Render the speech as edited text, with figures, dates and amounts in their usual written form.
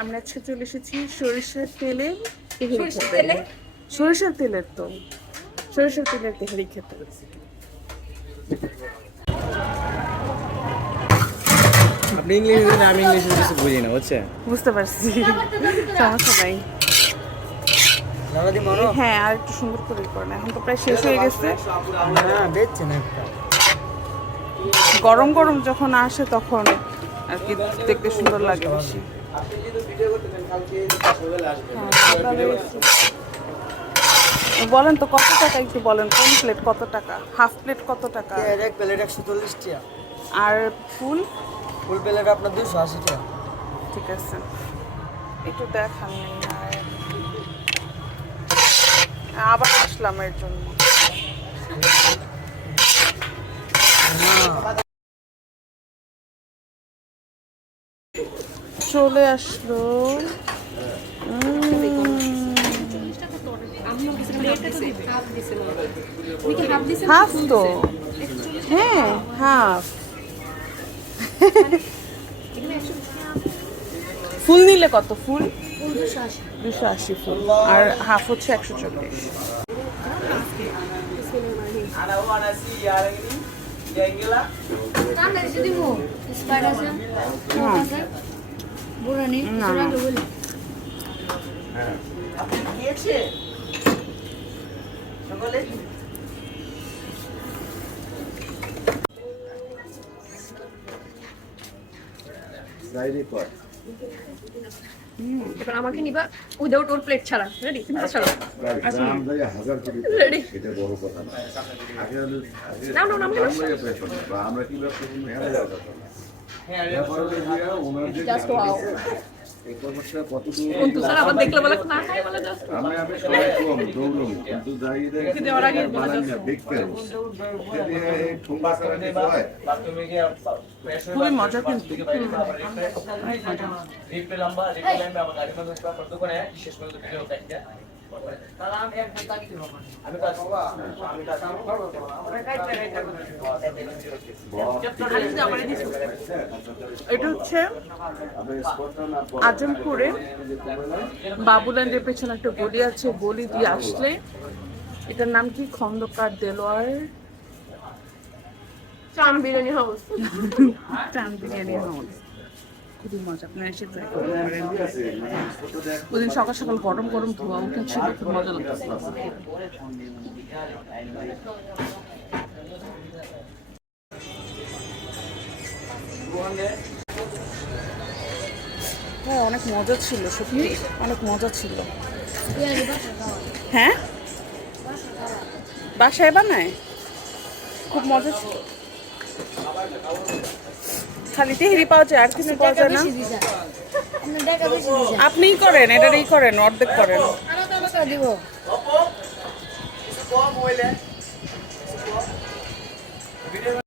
আমরা আজকে চলে এসেছি সরিষার তেলে তেহারি খেতে। সরিষার তেলের তো সরিষার তেলের তেহারি খেতে। আপনি ইংলিশ বলেন, আমি ইংলিশ কিছু বুঝি না, বুঝছেন? বুঝতে পারছি, সমস্যা নাই। হ্যাঁ, আর একটু সুন্দর করে করেন, এখন তো প্রায় শেষ হয়ে গেছে। গরম গরম যখন আসে তখন আর কি দেখতে সুন্দর লাগে বেশি। বলেন তো কত টাকা, একটু বলেন কোন প্লেট কত টাকা, হাফ প্লেট কত টাকা? এক প্লেট 140 টাকা। আর ফুল ফুল প্লেট আপনার 280 টাকা। ঠিক আছে, একটু দেখান। আবার আসলাম এর জন্য। চলে আসলো। হাফ তো, হ্যাঁ হাফ। ফুল নিলে কত? ফুল 280 ফুল, আর হাফ হচ্ছে 140। এবার আমাকে নিবা উইদাউট ওর প্লেট ছাড়া। রেডি? সিম্পল ছাড়া। রেডি? এটা বড় কথা না। না না না আমরা কি ব্যবসা করব? Just wow. এই কর্মটা কতটুকু কিন্তু স্যার আবার দেখলে বলে না খাই বলে জাস্ট আমি সবাই কম দৌড়ম কিন্তু যাইরে দেওয়ার আগে বলে বানান না দেখতে যদি এই ঠোঙ্গা করে দিতে হয় খুবই মজা কিন্তু। এটা হচ্ছে আজমপুরে বাবুল্যান্ডের পেছনে একটা গলি আছে, গলি দিয়ে আসলে এটার নাম কি, খন্দকার দেলোয়ার চাম বিরিয়ানি হাউস। চান বিরিয়ানি হাউস। খুবই মজা, আপনারা এসে ট্রাই করতে পারেন। ওদিন সকাল সকাল গরম গরম ধোয়া উঠেছিল, খুব মজা লাগতেছিল। হ্যাঁ, অনেক মজা ছিল, সত্যি অনেক মজা ছিল। হ্যাঁ, বাসায় বানায়, খুব মজা ছিল। খালি তেহারি পাওয়া যায়, আর কিছু পাওয়া যায় না। আপনিই করেন, এটারই করেন, অর্ধেক করেন।